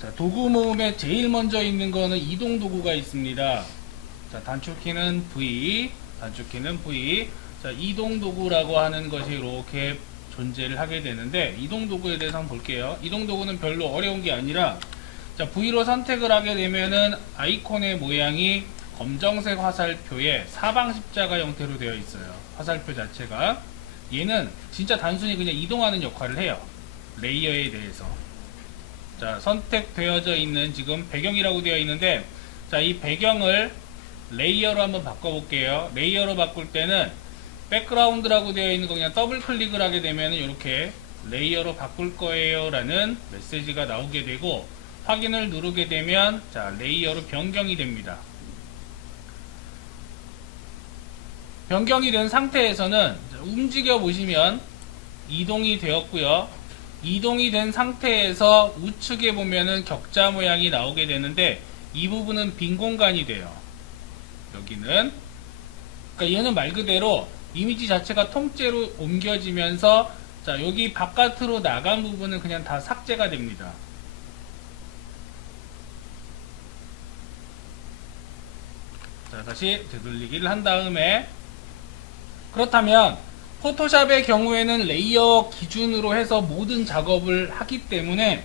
자, 도구 모음에 제일 먼저 있는 거는 이동 도구가 있습니다. 자, 단축키는 V, 단축키는 V. 자, 이동 도구라고 하는 것이 이렇게 존재를 하게 되는데, 이동 도구에 대해서 한번 볼게요. 이동 도구는 별로 어려운 게 아니라, 자, V로 선택을 하게 되면은 아이콘의 모양이 검정색 화살표에 사방 십자가 형태로 되어 있어요. 화살표 자체가. 얘는 진짜 단순히 그냥 이동하는 역할을 해요. 레이어에 대해서. 자, 선택되어져 있는 지금 배경이라고 되어 있는데, 자, 이 배경을 레이어로 한번 바꿔볼게요. 레이어로 바꿀 때는 백그라운드라고 되어 있는 거 그냥 더블 클릭을 하게 되면 이렇게 레이어로 바꿀 거예요 라는 메시지가 나오게 되고, 확인을 누르게 되면 자, 레이어로 변경이 됩니다. 변경이 된 상태에서는 움직여 보시면 이동이 되었고요. 이동이 된 상태에서 우측에 보면은 격자 모양이 나오게 되는데, 이 부분은 빈 공간이 돼요. 여기는. 그러니까 얘는 말 그대로 이미지 자체가 통째로 옮겨지면서, 자, 여기 바깥으로 나간 부분은 그냥 다 삭제가 됩니다. 자, 다시 되돌리기를 한 다음에, 그렇다면 포토샵의 경우에는 레이어 기준으로 해서 모든 작업을 하기 때문에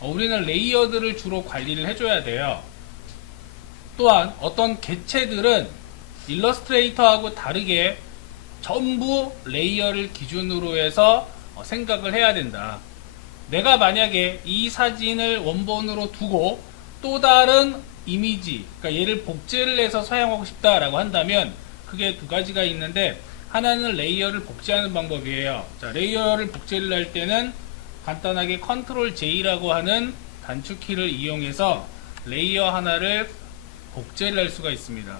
우리는 레이어들을 주로 관리를 해줘야 돼요. 또한 어떤 객체들은 일러스트레이터하고 다르게 전부 레이어를 기준으로 해서 생각을 해야 된다. 내가 만약에 이 사진을 원본으로 두고 또 다른 이미지, 그러니까 얘를 복제를 해서 사용하고 싶다라고 한다면 그게 두 가지가 있는데, 하나는 레이어를 복제하는 방법이에요. 자, 레이어를 복제를 할 때는 간단하게 컨트롤 J라고 하는 단축키를 이용해서 레이어 하나를 복제를 할 수가 있습니다.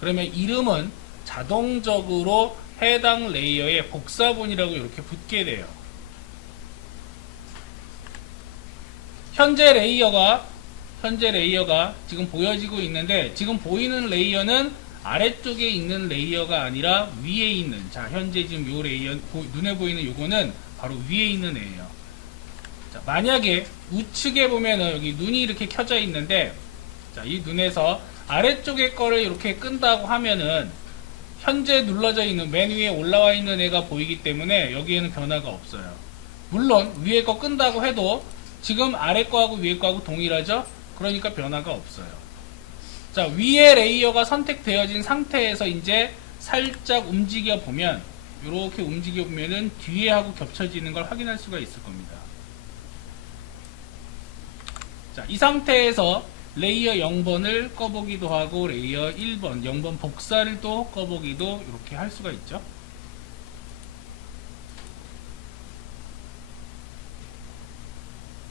그러면 이름은 자동적으로 해당 레이어에 복사본이라고 이렇게 붙게 돼요. 현재 레이어가 지금 보여지고 있는데, 지금 보이는 레이어는 아래쪽에 있는 레이어가 아니라 위에 있는, 자, 현재 지금 요 레이어, 눈에 보이는 요거는 바로 위에 있는 애예요. 자, 만약에 우측에 보면은 여기 눈이 이렇게 켜져 있는데, 자, 이 눈에서 아래쪽에 거를 이렇게 끈다고 하면은 현재 눌러져 있는 맨 위에 올라와 있는 애가 보이기 때문에 여기에는 변화가 없어요. 물론 위에 거 끈다고 해도 지금 아래 거하고 위에 거하고 동일하죠? 그러니까 변화가 없어요. 자, 위에 레이어가 선택되어진 상태에서 이제 살짝 움직여 보면, 이렇게 움직여 보면은 뒤에 하고 겹쳐지는 걸 확인할 수가 있을 겁니다. 자, 이 상태에서 레이어 0번을 꺼보기도 하고, 레이어 1번, 0번 복사를 또 꺼보기도 이렇게 할 수가 있죠.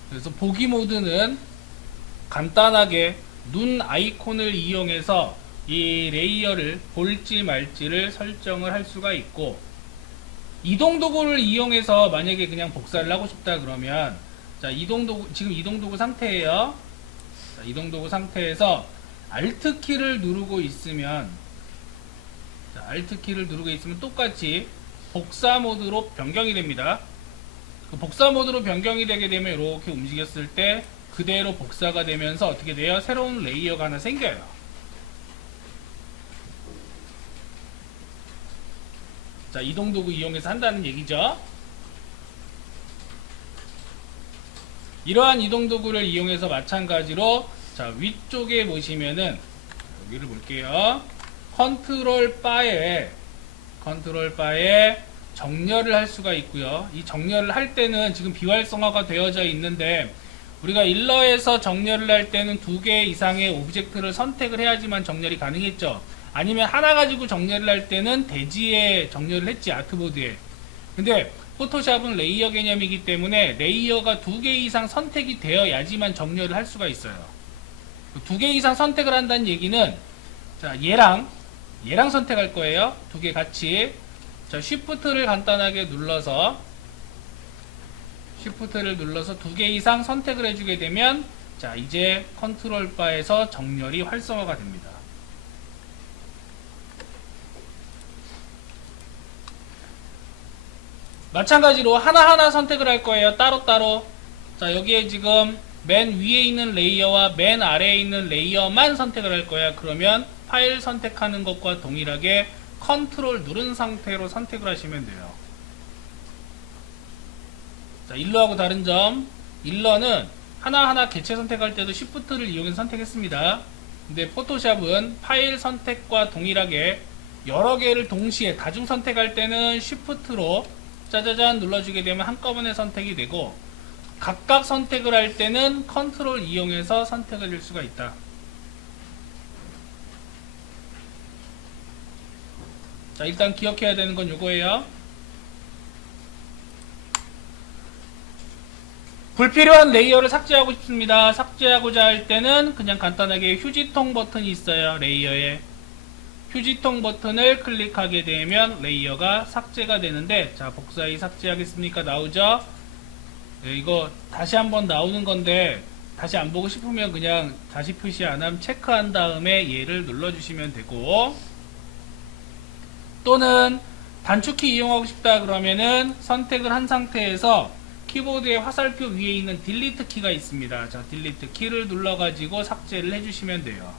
그래서 보기 모드는 간단하게 눈 아이콘을 이용해서 이 레이어를 볼지 말지를 설정을 할 수가 있고, 이동 도구를 이용해서 만약에 그냥 복사를 하고 싶다 그러면, 자, 지금 이동 도구 상태예요. 자, 이동 도구 상태에서 Alt 키를 누르고 있으면, 자, Alt 키를 누르고 있으면 똑같이 복사 모드로 변경이 됩니다. 그 복사 모드로 변경이 되게 되면 이렇게 움직였을 때 그대로 복사가 되면서 어떻게 돼요? 새로운 레이어가 하나 생겨요. 자, 이동 도구 이용해서 한다는 얘기죠. 이러한 이동 도구를 이용해서 마찬가지로, 자, 위쪽에 보시면은 여기를 볼게요. 컨트롤 바에 정렬을 할 수가 있고요. 이 정렬을 할 때는 지금 비활성화가 되어져 있는데, 우리가 일러에서 정렬을 할 때는 2개 이상의 오브젝트를 선택을 해야지만 정렬이 가능했죠. 아니면 하나 가지고 정렬을 할 때는 대지에 정렬을 했지, 아트보드에. 근데 포토샵은 레이어 개념이기 때문에 레이어가 2개 이상 선택이 되어야지만 정렬을 할 수가 있어요. 2개 이상 선택을 한다는 얘기는, 자, 얘랑 선택할 거예요. 2개 같이. 자, 쉬프트를 간단하게 눌러서 2개 이상 선택을 해주게 되면, 자, 이제 컨트롤 바에서 정렬이 활성화가 됩니다. 마찬가지로 하나하나 선택을 할 거예요. 따로따로. 자, 여기에 지금 맨 위에 있는 레이어와 맨 아래에 있는 레이어만 선택을 할 거야. 그러면 파일 선택하는 것과 동일하게 컨트롤 누른 상태로 선택을 하시면 돼요. 자, 일러하고 다른 점, 일러는 하나하나 개체 선택할 때도 Shift를 이용해서 선택했습니다. 근데 포토샵은 파일 선택과 동일하게 여러 개를 동시에 다중 선택할 때는 Shift로 짜자잔 눌러주게 되면 한꺼번에 선택이 되고, 각각 선택을 할 때는 컨트롤 이용해서 선택을 할 수가 있다. 자, 일단 기억해야 되는 건 요거예요. 불필요한 레이어를 삭제하고 싶습니다. 삭제하고자 할 때는 그냥 간단하게 휴지통 버튼이 있어요. 레이어에 휴지통 버튼을 클릭하게 되면 레이어가 삭제가 되는데, 자, 복사히 삭제하겠습니까? 나오죠? 네, 이거 다시 한번 나오는 건데 다시 안 보고 싶으면 그냥 다시 표시 안 하면 체크한 다음에 얘를 눌러주시면 되고, 또는 단축키 이용하고 싶다 그러면은 선택을 한 상태에서 키보드의 화살표 위에 있는 딜리트 키가 있습니다. 자, 딜리트 키를 눌러가지고 삭제를 해주시면 돼요.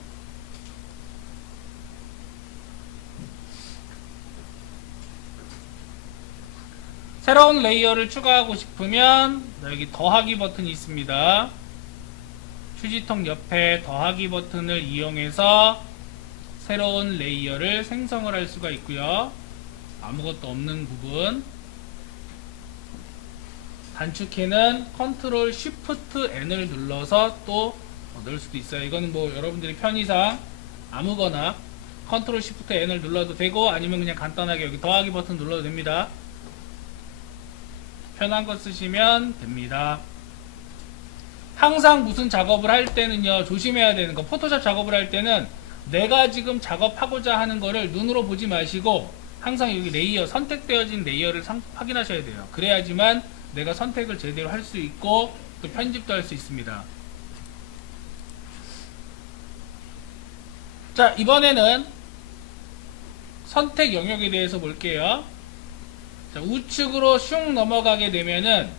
새로운 레이어를 추가하고 싶으면 여기 더하기 버튼이 있습니다. 휴지통 옆에 더하기 버튼을 이용해서 새로운 레이어를 생성을 할 수가 있고요. 아무것도 없는 부분, 단축키는 컨트롤 쉬프트 N을 눌러서 또 넣을 수도 있어요. 이거는 뭐 여러분들이 편의상 아무거나 컨트롤 쉬프트 N을 눌러도 되고, 아니면 그냥 간단하게 여기 더하기 버튼 눌러도 됩니다. 편한 거 쓰시면 됩니다. 항상 무슨 작업을 할 때는요, 조심해야 되는 거, 포토샵 작업을 할 때는 내가 지금 작업하고자 하는 거를 눈으로 보지 마시고 항상 여기 레이어, 선택되어진 레이어를 확인하셔야 돼요. 그래야지만 내가 선택을 제대로 할 수 있고 또 편집도 할 수 있습니다. 자, 이번에는 선택 영역에 대해서 볼게요. 자, 우측으로 슝 넘어가게 되면은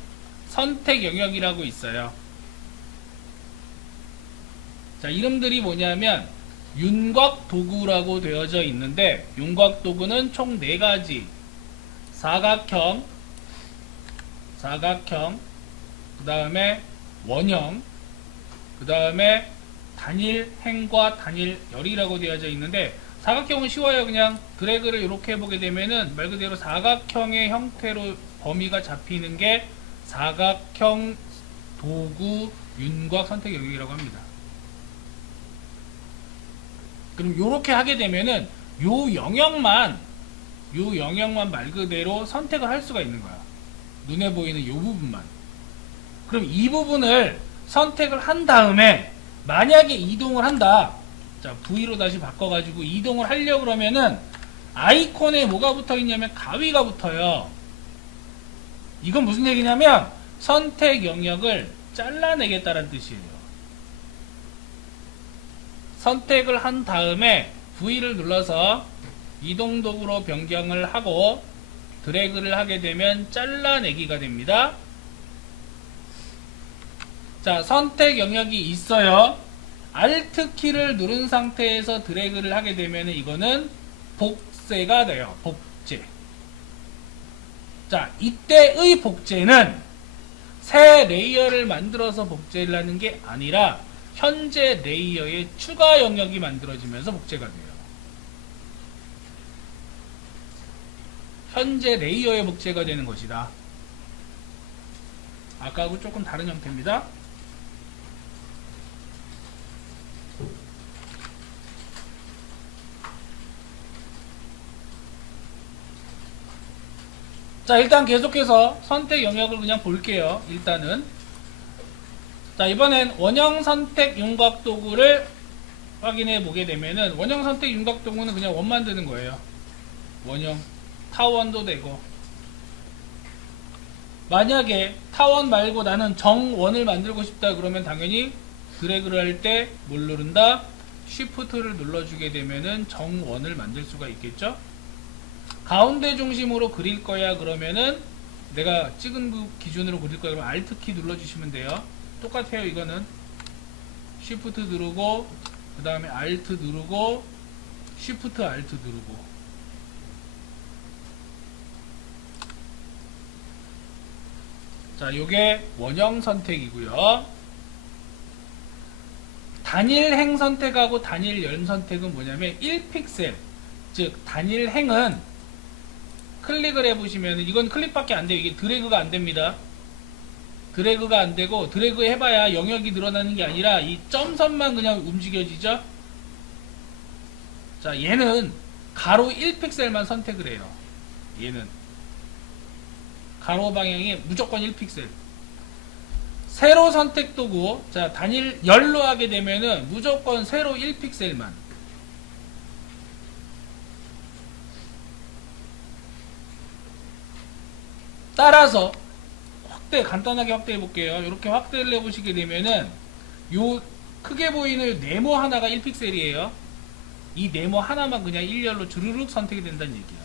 선택 영역이라고 있어요. 자, 이름들이 뭐냐면 윤곽 도구라고 되어져 있는데, 윤곽 도구는 총 4가지. 사각형, 그 다음에 원형, 그 다음에 단일행과 단일열이라고 되어져 있는데, 사각형은 쉬워요. 그냥 드래그를 이렇게 해보게 되면은 말 그대로 사각형의 형태로 범위가 잡히는 게 사각형 도구 윤곽 선택 영역이라고 합니다. 그럼 이렇게 하게 되면은 요 영역만 말 그대로 선택을 할 수가 있는 거야. 눈에 보이는 요 부분만. 그럼 이 부분을 선택을 한 다음에 만약에 이동을 한다. 자, V로 다시 바꿔가지고 이동을 하려고 그러면은 아이콘에 뭐가 붙어 있냐면 가위가 붙어요. 이건 무슨 얘기냐면 선택 영역을 잘라내겠다는 뜻이에요. 선택을 한 다음에 V를 눌러서 이동 도구로 변경을 하고 드래그를 하게 되면 잘라내기가 됩니다. 자, 선택 영역이 있어요. Alt 키를 누른 상태에서 드래그를 하게 되면 이거는 복제가 돼요. 복제. 자, 이때의 복제는 새 레이어를 만들어서 복제를 하는 게 아니라 현재 레이어의 추가 영역이 만들어지면서 복제가 돼요. 현재 레이어의 복제가 되는 것이다. 아까하고 조금 다른 형태입니다. 자, 일단 계속해서 선택 영역을 그냥 볼게요. 일단은 자, 이번엔 원형 선택 윤곽 도구를 확인해 보게 되면은 원형 선택 윤곽 도구는 그냥 원 만드는 거예요. 원형 타원도 되고, 만약에 타원 말고 나는 정원을 만들고 싶다 그러면 당연히 드래그를 할 때 뭘 누른다? 쉬프트를 눌러주게 되면은 정원을 만들 수가 있겠죠. 가운데 중심으로 그릴 거야 그러면은 내가 찍은 그 기준으로 그릴 거야 그러면 Alt 키 눌러주시면 돼요. 똑같아요. 이거는 Shift 누르고 그 다음에 Alt 누르고 Shift Alt 누르고. 자, 요게 원형 선택이고요. 단일행 선택하고 단일열 선택은 뭐냐면 1픽셀, 즉 단일행은 클릭을 해보시면 이건 클릭밖에 안 돼요. 이게 드래그가 안 됩니다. 드래그가 안 되고, 드래그 해봐야 영역이 늘어나는 게 아니라 이 점선만 그냥 움직여지죠. 자, 얘는 가로 1픽셀만 선택을 해요. 얘는 가로 방향이 무조건 1픽셀. 세로 선택도고, 자, 단일 열로 하게 되면은 무조건 세로 1픽셀만. 따라서 간단하게 확대해 볼게요. 이렇게 확대를 해 보시게 되면은 요 크게 보이는 네모 하나가 1픽셀이에요. 이 네모 하나만 그냥 일렬로 주르륵 선택이 된다는 얘기야.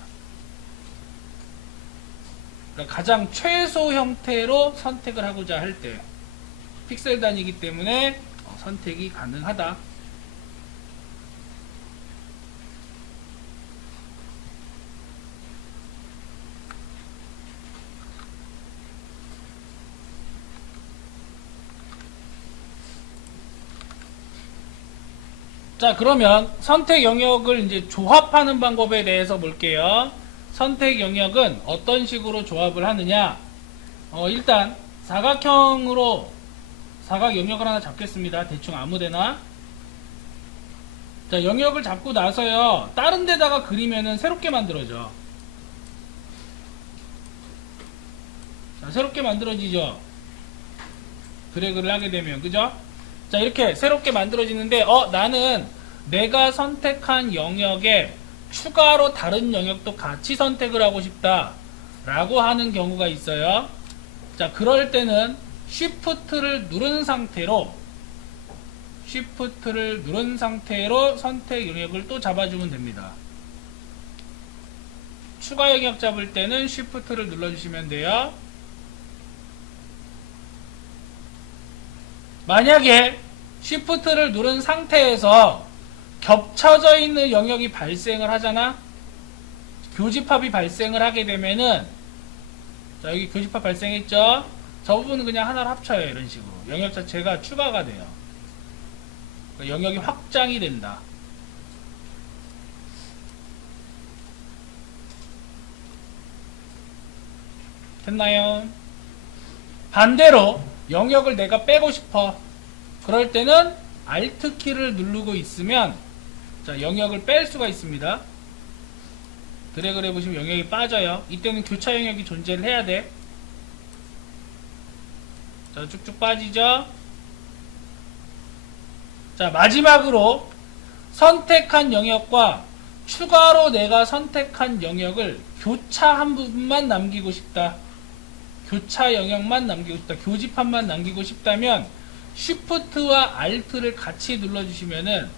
그러니까 가장 최소 형태로 선택을 하고자 할 때 픽셀 단위이기 때문에 선택이 가능하다. 자, 그러면 선택 영역을 이제 조합하는 방법에 대해서 볼게요. 선택 영역은 어떤 식으로 조합을 하느냐. 일단 사각형으로 사각 영역을 하나 잡겠습니다. 대충 아무데나. 자, 영역을 잡고 나서요, 다른 데다가 그리면은 새롭게 만들어져. 자, 새롭게 만들어지죠. 드래그를 하게 되면, 그죠? 자, 이렇게 새롭게 만들어지는데, 나는 내가 선택한 영역에 추가로 다른 영역도 같이 선택을 하고 싶다 라고 하는 경우가 있어요. 자, 그럴 때는 Shift를 누른 상태로 선택 영역을 또 잡아주면 됩니다. 추가 영역 잡을 때는 Shift를 눌러주시면 돼요. 만약에 Shift를 누른 상태에서 겹쳐져 있는 영역이 발생을 하잖아. 교집합이 발생을 하게 되면은, 자, 여기 교집합 발생했죠. 저 부분은 그냥 하나로 합쳐요. 이런 식으로 영역 자체가 추가가 돼요. 그러니까 영역이 확장이 된다. 됐나요? 반대로 영역을 내가 빼고 싶어. 그럴 때는 Alt 키를 누르고 있으면, 자, 영역을 뺄 수가 있습니다. 드래그를 해보시면 영역이 빠져요. 이때는 교차 영역이 존재를 해야 돼. 자, 쭉쭉 빠지죠. 자, 마지막으로 선택한 영역과 추가로 내가 선택한 영역을 교차한 부분만 남기고 싶다. 교차 영역만 남기고 싶다. 교집합만 남기고 싶다면 Shift와 Alt를 같이 눌러주시면은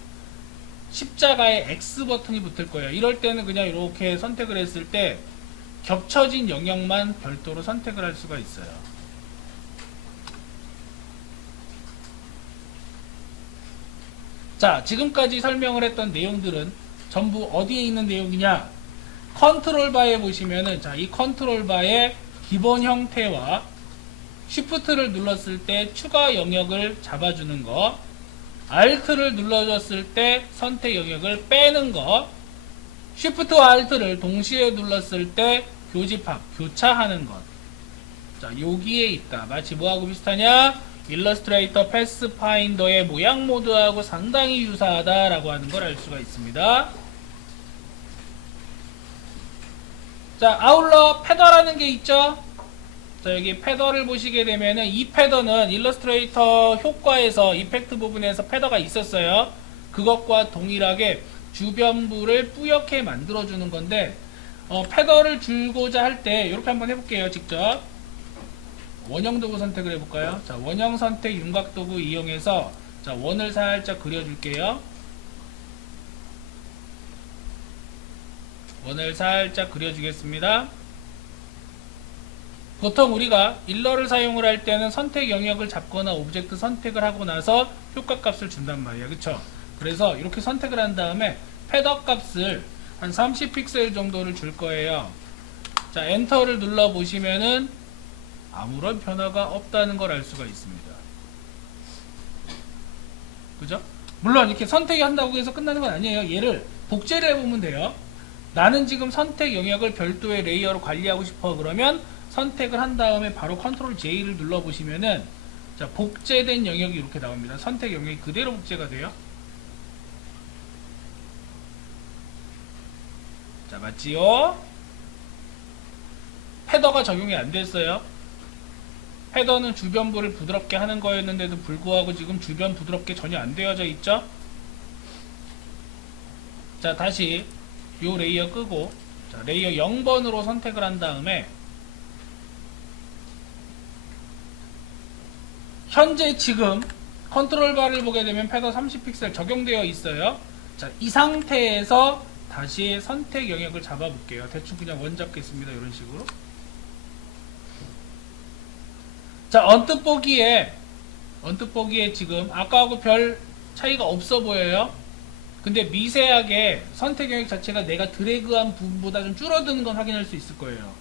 십자가에 X 버튼이 붙을 거예요. 이럴 때는 그냥 이렇게 선택을 했을 때 겹쳐진 영역만 별도로 선택을 할 수가 있어요. 자, 지금까지 설명을 했던 내용들은 전부 어디에 있는 내용이냐? 컨트롤 바에 보시면은, 자, 이 컨트롤 바의 기본 형태와 Shift를 눌렀을 때 추가 영역을 잡아주는 거, Alt를 눌러줬을 때 선택 영역을 빼는 거, Shift와 Alt를 동시에 눌렀을 때 교집합, 교차하는 것. 자, 여기에 있다. 마치 뭐하고 비슷하냐? 일러스트레이터 패스파인더의 모양 모드하고 상당히 유사하다라고 하는 걸 알 수가 있습니다. 자, 아울러 패더라는 게 있죠? 자, 여기 패더를 보시게 되면은 이 패더는 일러스트레이터 효과에서 이펙트 부분에서 패더가 있었어요. 그것과 동일하게 주변부를 뿌옇게 만들어주는 건데, 패더를 줄고자 할 때 이렇게 한번 해볼게요. 직접 원형 도구 선택을 해볼까요? 자, 원형 선택 윤곽 도구 이용해서, 자, 원을 살짝 그려줄게요. 원을 살짝 그려주겠습니다. 보통 우리가 일러를 사용을 할 때는 선택 영역을 잡거나 오브젝트 선택을 하고 나서 효과 값을 준단 말이야. 그쵸? 그래서 이렇게 선택을 한 다음에 패더 값을 한 30픽셀 정도를 줄 거예요. 자, 엔터를 눌러 보시면은 아무런 변화가 없다는 걸 알 수가 있습니다. 그죠? 물론 이렇게 선택한다고 해서 끝나는 건 아니에요. 얘를 복제를 해보면 돼요. 나는 지금 선택 영역을 별도의 레이어로 관리하고 싶어. 그러면 선택을 한 다음에 바로 컨트롤 J를 눌러 보시면은 자, 복제된 영역이 이렇게 나옵니다. 선택 영역이 그대로 복제가 돼요. 자, 맞지요? 패더가 적용이 안 됐어요. 패더는 주변부를 부드럽게 하는 거였는데도 불구하고 지금 주변 부드럽게 전혀 안 되어져 있죠? 자, 다시 요 레이어 끄고 자, 레이어 0번으로 선택을 한 다음에 현재 지금 컨트롤 바를 보게 되면 패더 30픽셀 적용되어 있어요. 자, 이 상태에서 다시 선택 영역을 잡아 볼게요. 대충 그냥 원 잡겠습니다. 이런 식으로. 자, 언뜻 보기에 지금 아까하고 별 차이가 없어 보여요. 근데 미세하게 선택 영역 자체가 내가 드래그한 부분보다 좀 줄어드는 건 확인할 수 있을 거예요.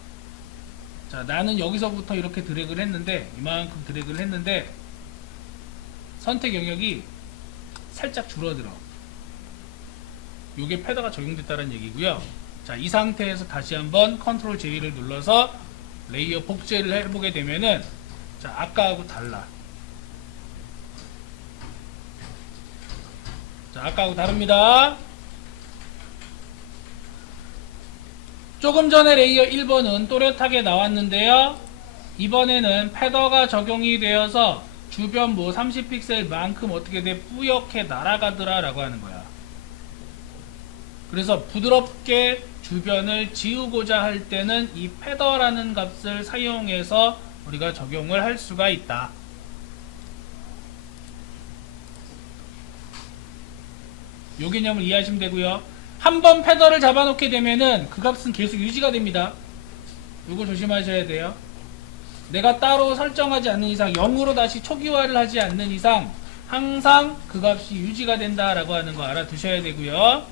자, 나는 여기서부터 이렇게 드래그를 했는데, 이만큼 드래그를 했는데 선택 영역이 살짝 줄어들어. 요게 패더가 적용됐다는 얘기고요. 자, 이 상태에서 다시 한번 컨트롤 J를 눌러서 레이어 복제를 해보게 되면은 자, 아까하고 달라. 자, 아까하고 다릅니다. 조금 전에 레이어 1번은 또렷하게 나왔는데요. 이번에는 패더가 적용이 되어서 주변부 30픽셀만큼 어떻게 돼? 뿌옇게 날아가더라 라고 하는 거야. 그래서 부드럽게 주변을 지우고자 할 때는 이 패더라는 값을 사용해서 우리가 적용을 할 수가 있다. 요 개념을 이해하시면 되고요. 한번 패더를 잡아놓게 되면은 그 값은 계속 유지가 됩니다. 요거 조심하셔야 돼요. 내가 따로 설정하지 않는 이상, 0으로 다시 초기화를 하지 않는 이상 항상 그 값이 유지가 된다라고 하는 거 알아두셔야 되고요.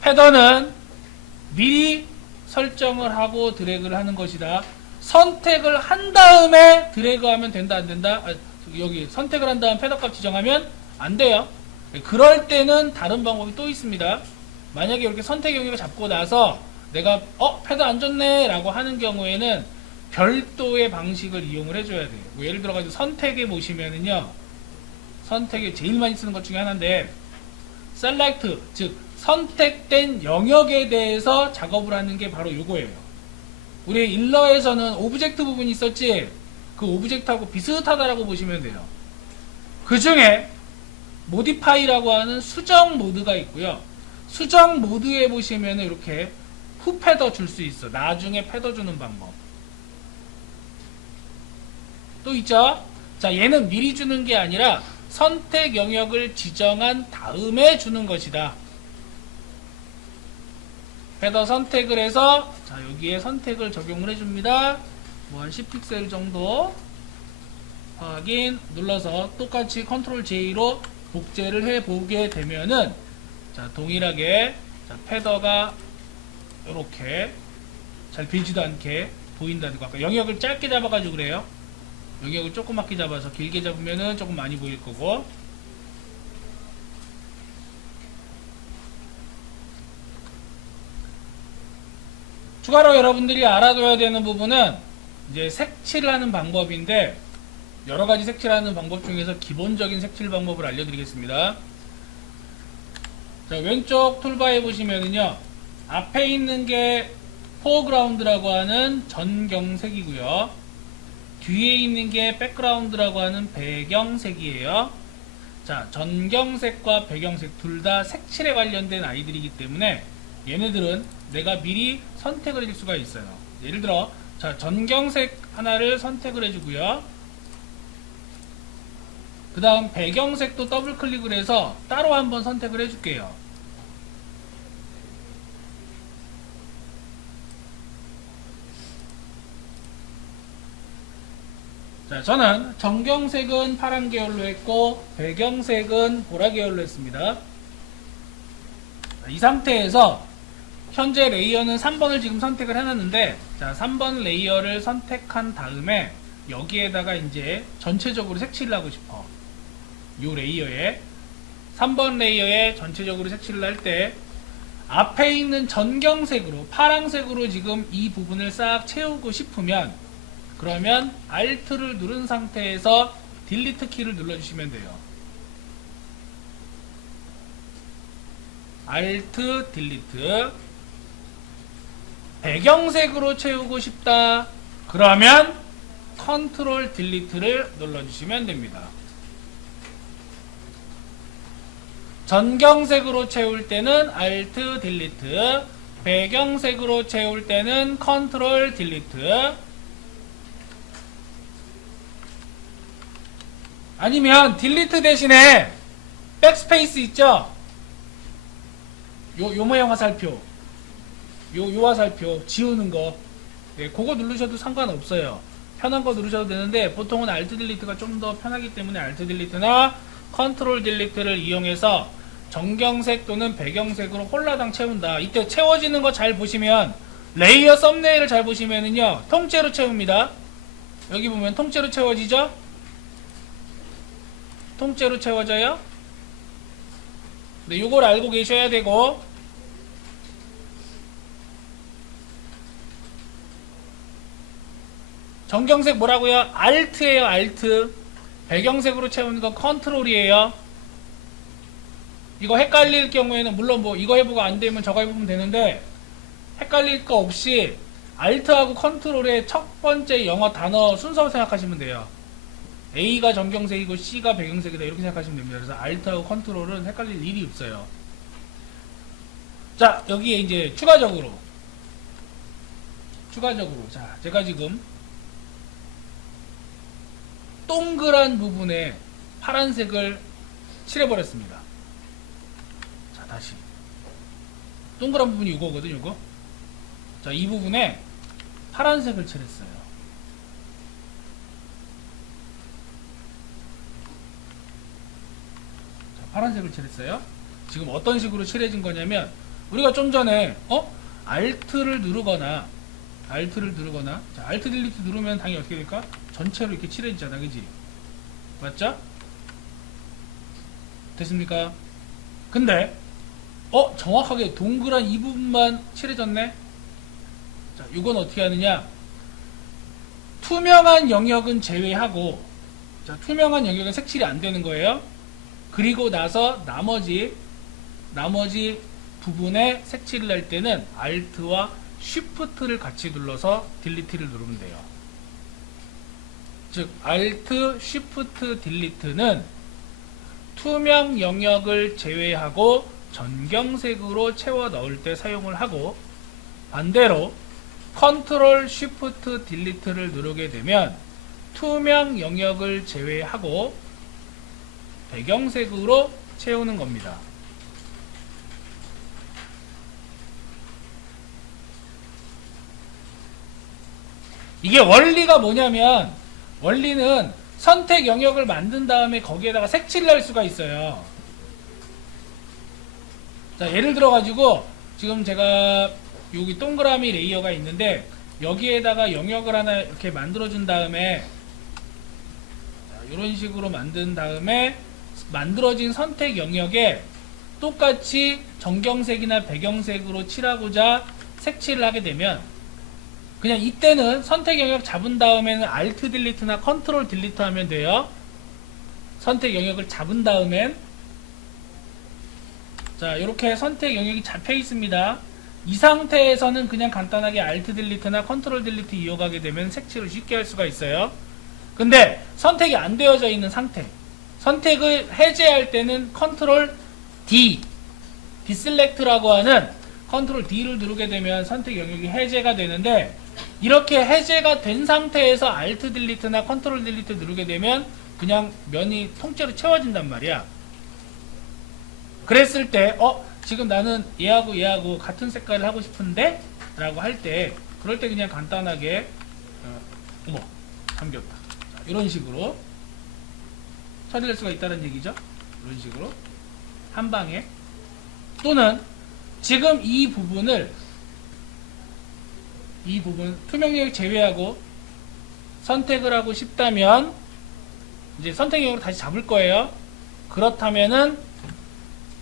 패더는 미리 설정을 하고 드래그를 하는 것이다. 선택을 한 다음에 드래그하면 된다 안 된다? 여기 선택을 한 다음 패더값 지정하면 안 돼요. 그럴 때는 다른 방법이 또 있습니다. 만약에 이렇게 선택 영역을 잡고 나서 내가 패더 안 좋네 라고 하는 경우에는 별도의 방식을 이용을 해줘야 돼요. 뭐 예를 들어가지고 선택에 보시면은요, 선택에 제일 많이 쓰는 것 중에 하나인데 select, 즉 선택된 영역에 대해서 작업을 하는 게 바로 요거예요. 우리 일러에서는 오브젝트 부분이 있었지, 그 오브젝트하고 비슷하다라고 보시면 돼요. 그 중에 모디파이라고 하는 수정 모드가 있고요. 수정 모드에 보시면 이렇게 후 패더 줄 수 있어. 나중에 패더 주는 방법 또 있죠. 자, 얘는 미리 주는 게 아니라 선택 영역을 지정한 다음에 주는 것이다. 패더 선택을 해서 자, 여기에 선택을 적용을 해줍니다. 뭐 한 10픽셀 정도 확인 눌러서 똑같이 컨트롤 J로 복제를 해보게 되면은 자, 동일하게 자, 패더가 이렇게 잘 비지도 않게 보인다는 거. 아까 영역을 짧게 잡아가지고 그래요. 영역을 조그맣게 잡아서 길게 잡으면은 조금 많이 보일 거고. 추가로 여러분들이 알아둬야 되는 부분은 이제 색칠을 하는 방법인데, 여러가지 색칠하는 방법 중에서 기본적인 색칠 방법을 알려드리겠습니다. 자, 왼쪽 툴바에 보시면은요, 앞에 있는 게 포어그라운드라고 하는 전경색이고요, 뒤에 있는 게 백그라운드라고 하는 배경색이에요. 자, 전경색과 배경색 둘 다 색칠에 관련된 아이들이기 때문에 얘네들은 내가 미리 선택을 해줄 수가 있어요. 예를 들어 자, 전경색 하나를 선택을 해주고요, 그 다음 배경색도 더블 클릭을 해서 따로 한번 선택을 해줄게요. 자, 저는 정경색은 파란 계열로 했고 배경색은 보라 계열로 했습니다. 이 상태에서 현재 레이어는 3번을 지금 선택을 해놨는데, 자, 3번 레이어를 선택한 다음에 여기에다가 이제 전체적으로 색칠을 하고 싶어. 요 레이어에 3번 레이어에 전체적으로 색칠을 할 때 앞에 있는 전경색으로 파란색으로 지금 이 부분을 싹 채우고 싶으면, 그러면 Alt를 누른 상태에서 딜리트 키를 눌러주시면 돼요. Alt 딜리트. 배경색으로 채우고 싶다. 그러면 컨트롤 딜리트를 눌러주시면 됩니다. 전경색으로 채울 때는 Alt 딜리트, 배경색으로 채울 때는 컨트롤 딜리트. 아니면 딜리트 대신에 백스페이스 있죠? 요 모양 화살표, 요 화살표 지우는 거, 네, 그거 누르셔도 상관없어요. 편한 거 누르셔도 되는데 보통은 Alt 딜리트가 좀 더 편하기 때문에 Alt 딜리트나 컨트롤 딜리트를 이용해서 정경색 또는 배경색으로 홀라당 채운다. 이때 채워지는 거 잘 보시면, 레이어 썸네일을 잘 보시면은요, 통째로 채웁니다. 여기 보면 통째로 채워지죠? 통째로 채워져요. 네, 요걸 알고 계셔야 되고, 정경색 뭐라고요? Alt예요, Alt. 배경색으로 채우는 건 컨트롤이에요. 이거 헷갈릴 경우에는 물론 뭐 이거 해보고 안 되면 저거 해보면 되는데, 헷갈릴 거 없이 Alt하고 컨트롤의 첫 번째 영어 단어 순서 생각하시면 돼요. A가 정경색이고 C가 배경색이다, 이렇게 생각하시면 됩니다. 그래서 Alt하고 컨트롤은 헷갈릴 일이 없어요. 자, 여기에 이제 추가적으로 자, 제가 지금 동그란 부분에 파란색을 칠해버렸습니다. 자, 다시 동그란 부분이 이거거든, 이거. 자, 이 부분에 파란색을 칠했어요. 자, 파란색을 칠했어요. 지금 어떤 식으로 칠해진 거냐면, 우리가 좀 전에 Alt를 누르거나 자, Alt 딜리트 누르면 당연히 어떻게 될까? 전체로 이렇게 칠해지잖아, 그지? 맞죠? 됐습니까? 근데 정확하게 동그란 이 부분만 칠해졌네. 자, 이건 어떻게 하느냐? 투명한 영역은 제외하고, 자, 투명한 영역은 색칠이 안 되는 거예요. 그리고 나서 나머지 부분에 색칠을 할 때는 Alt와 Shift를 같이 눌러서 딜리트를 누르면 돼요. 즉 Alt, Shift, 딜리트는 투명 영역을 제외하고 전경색으로 채워 넣을 때 사용을 하고, 반대로 Ctrl, Shift, 딜리트를 누르게 되면 투명 영역을 제외하고 배경색으로 채우는 겁니다. 이게 원리가 뭐냐면, 원리는 선택 영역을 만든 다음에 거기에다가 색칠을 할 수가 있어요. 자, 예를 들어 가지고 지금 제가 여기 동그라미 레이어가 있는데, 여기에다가 영역을 하나 이렇게 만들어 준 다음에, 이런 식으로 만든 다음에 만들어진 선택 영역에 똑같이 정경색이나 배경색으로 칠하고자 색칠을 하게 되면, 그냥 이때는 선택 영역 잡은 다음에는 Alt 딜리트나 컨트롤 딜리트 하면 돼요. 선택 영역을 잡은 다음엔, 자, 이렇게 선택 영역이 잡혀 있습니다. 이 상태에서는 그냥 간단하게 Alt 딜리트나 컨트롤 딜리트 이어가게 되면 색칠을 쉽게 할 수가 있어요. 근데 선택이 안 되어져 있는 상태, 선택을 해제할 때는 컨트롤 D, 디셀렉트라고 하는 컨트롤 D를 누르게 되면 선택 영역이 해제가 되는데, 이렇게 해제가 된 상태에서 Alt 딜리트나 컨트롤 딜리트 누르게 되면 그냥 면이 통째로 채워진단 말이야. 그랬을 때 지금 나는 얘하고 같은 색깔을 하고 싶은데? 라고 할 때, 그럴 때 그냥 간단하게 어머, 잠겼다. 자, 이런 식으로 처리할 수가 있다는 얘기죠. 이런 식으로 한 방에. 또는 지금 이 부분 투명 영역 제외하고 선택을 하고 싶다면 이제 선택 영역으로 다시 잡을 거예요. 그렇다면은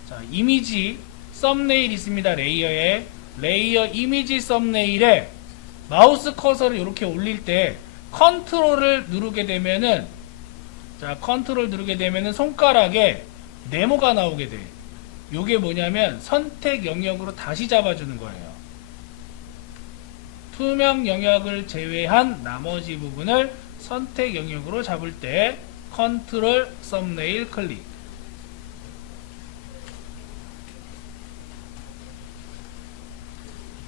자, 이미지 썸네일 있습니다. 레이어에 레이어 이미지 썸네일에 마우스 커서를 이렇게 올릴 때 컨트롤을 누르게 되면은 자, 컨트롤 누르게 되면은 손가락에 네모가 나오게 돼. 요게 뭐냐면 선택 영역으로 다시 잡아주는 거예요. 투명 영역을 제외한 나머지 부분을 선택 영역으로 잡을 때 컨트롤 썸네일 클릭.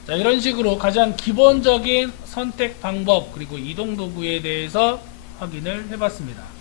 자, 이런 식으로 가장 기본적인 선택 방법 그리고 이동 도구에 대해서 확인을 해봤습니다.